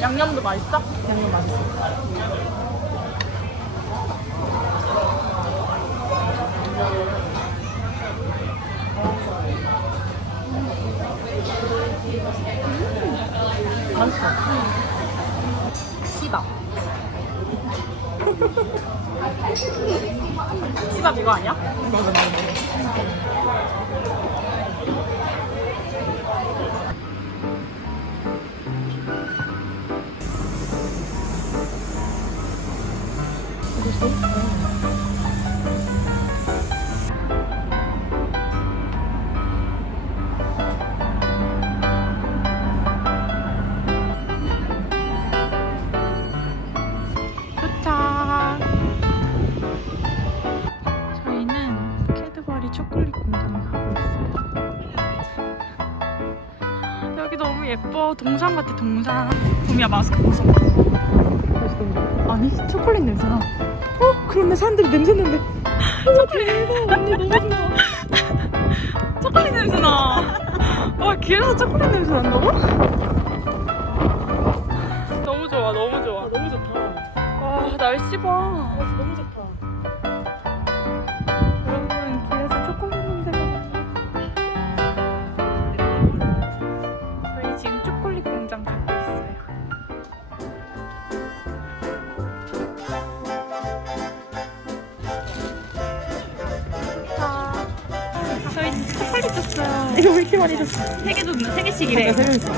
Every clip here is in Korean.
양념도 맛있어? 양념 맛있어 맛있어 씨밥 씨밥 이거 아니야? 맞아 맞아 도착 초콜릿 공장에 가고 있어요. 여기 너무 예뻐. 동상 같아, 동상. 봄이야, 마스크 벗어. 아니, 초콜릿 냄새나. 어? 그런데 사람들이 냄새 난대. 초콜릿 대박. 언니 너무 좋아. 초콜릿 냄새 나. 와, 길에서 초콜릿 냄새 난다고? 너무 좋아, 너무 좋아. 너무 좋다. 와, 날씨 봐. 이렇게 많이 줬어? 세개 줬네, 세 개씩이래. 세 명이서.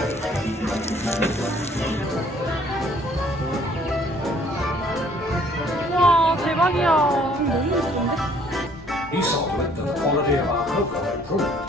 와 대박이야. 너무 예쁜데? You saw that the quality of our cocoa improved.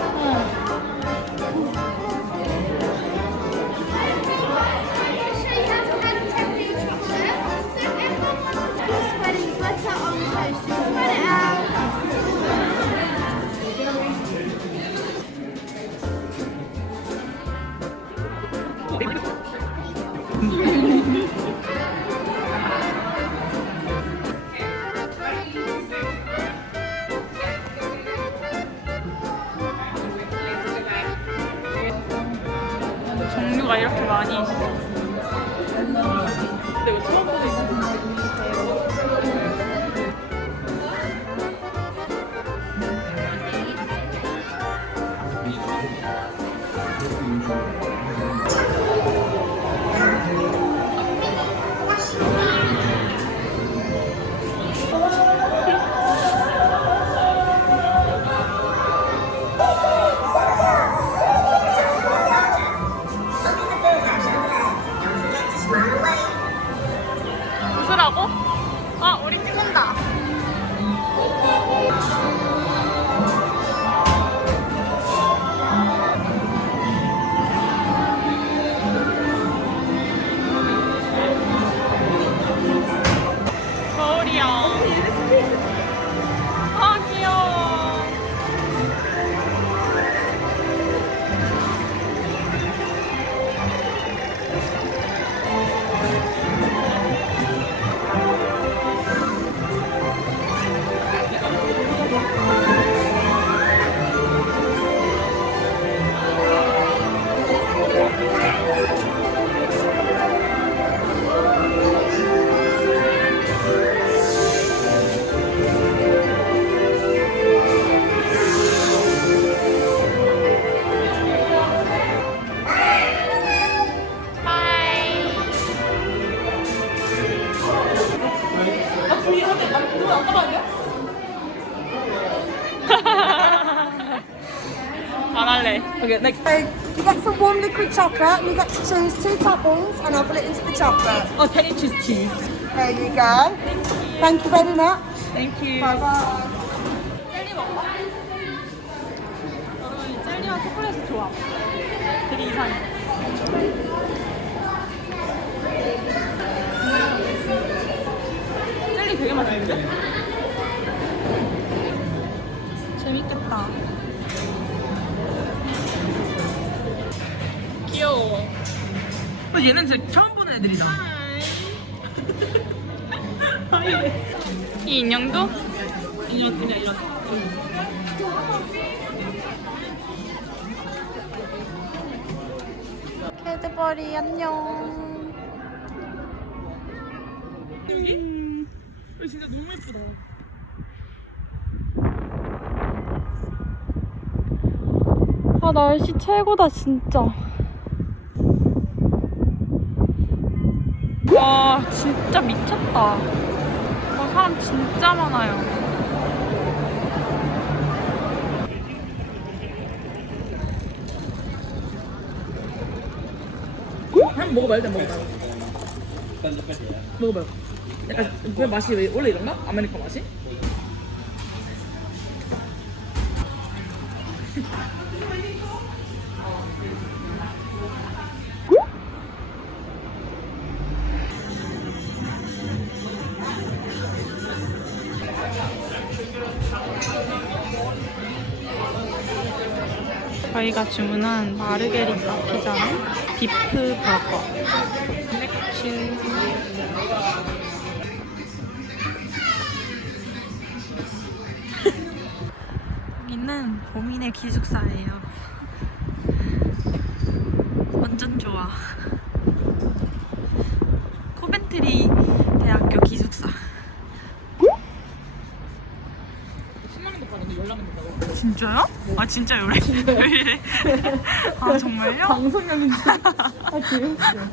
看电 Okay. Okay. Next. So you get some warm liquid chocolate and you get to choose two toppings and I'll put it into the chocolate. Oh, can you choose two? There you go. Thank you very much. Thank you. Bye bye. 젤리 먹어? 여러분 젤리와 초콜릿이 좋아. 되게 이상해. 젤리 되게 맛있는데? 어, 얘는 진짜 처음 보는 애들이다. 이 인형도? 인형 그냥 이런. 캐드버리 안녕. 음, 진짜 너무 예쁘다. 아 날씨 최고다 진짜. 와 진짜 미쳤다. 와 사람 진짜 많아요. 한번 먹어봐 일단 먹어봐. 먹어봐요. 약간 그 맛이 왜 원래 이런가? 아메리카 맛이? 저희가 주문한 마르게리타 피자랑 비프 버거. 맥주 여기는 보민의 기숙사예요. 완전 좋아 코벤트리 대학교 기숙사 진짜요? 아 진짜 요래? 왜 이래? 아 정말요? 방송용인 줄. 아 귀엽죠.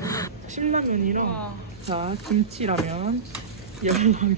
신라면이랑 자 김치라면 열라면.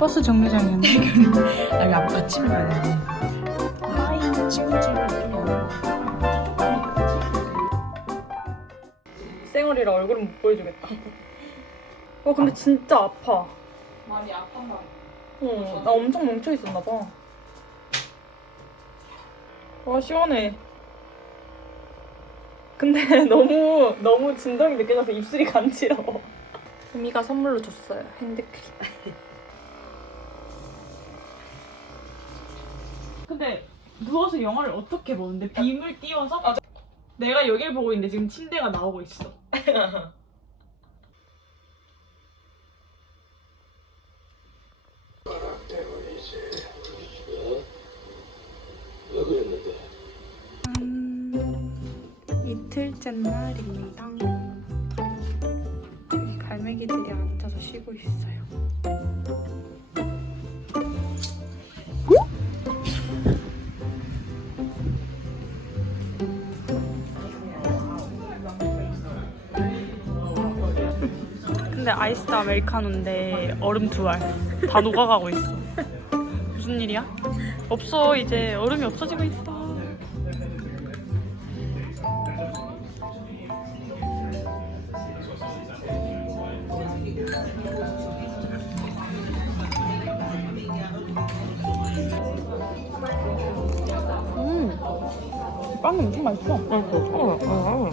버스 정류장이었네. 아, 이거 앞- 아침에 가야 되는데. 친구 쪽 이쪽이야. 쌩얼이라 얼굴은 못 보여주겠다. 어 근데 진짜 아파. 많이 아팠나 봐. 어, 나 엄청 뭉쳐 있었나 봐. 와 시원해. 근데 너무 너무 진동이 느껴져서 입술이 간지러워. 우미가 선물로 줬어요 핸드크림. 근데 누워서 영화를 어떻게 보는데 빔을 띄워서? 내가 여길 보고 있는데 지금 침대가 나오고 있어. 이틀째 날입니다. 갈매기들이 앉아서 쉬고 있어요. 요새 아이스 아메리카노인데 얼음 두 알. 다 녹아가고 있어. 무슨 일이야? 없어. 이제 얼음이 없어지고 있어. 음. 빵이 엄청 맛있어. 응, 응, 응.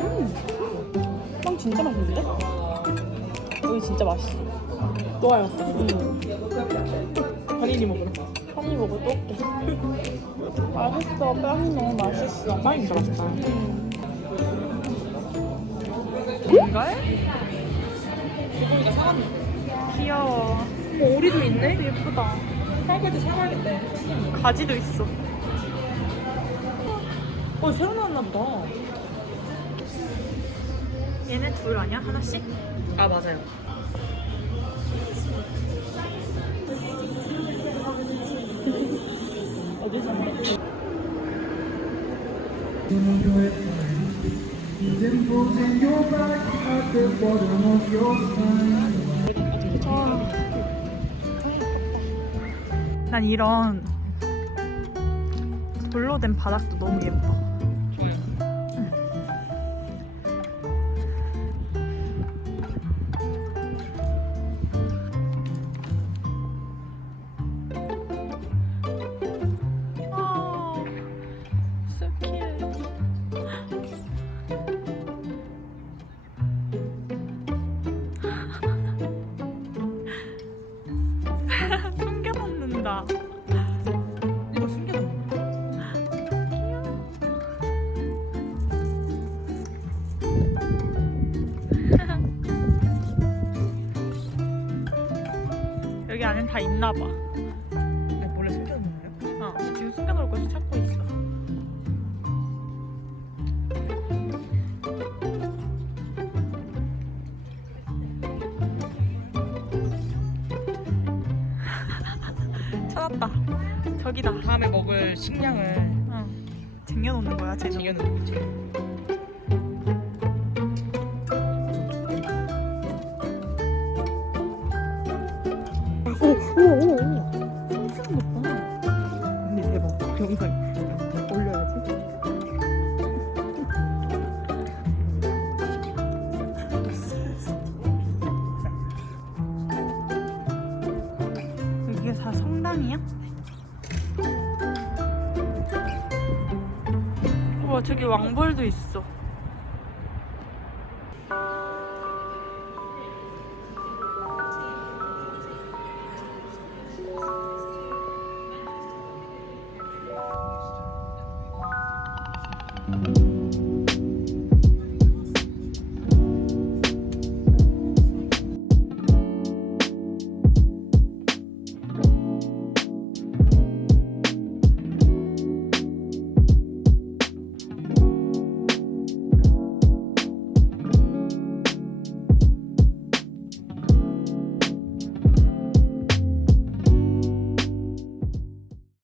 음. 진짜 맛있는데? 여기 진짜 맛있어. 또 와요. 응. 한인이 먹으러. 한인이 먹으러 또 올게. 맛있어. 빵이 너무 맛있어. 빵이 진짜 맛있다. 뭔가요? 개구리가 사왔네. 귀여워. 어, 오리도 있네? 예쁘다. 사과도 사과겠대. 가지도 있어. 어, 새로 나왔나 보다. 얘네 둘 아니야? 하나씩? 아, 맞아요. 난 이런 돌로 된 바닥도 너무 예뻐. 다 있나 봐. 아, 몰래 숨겨놓는 거야? 어, 지금 숨겨놓을 곳을 찾고 있어. 찾았다. 저기다. 다음에 먹을 식량을 응. 쟁여놓는 거야. 쟁여놓는 거지. 저기 왕벌도 있어.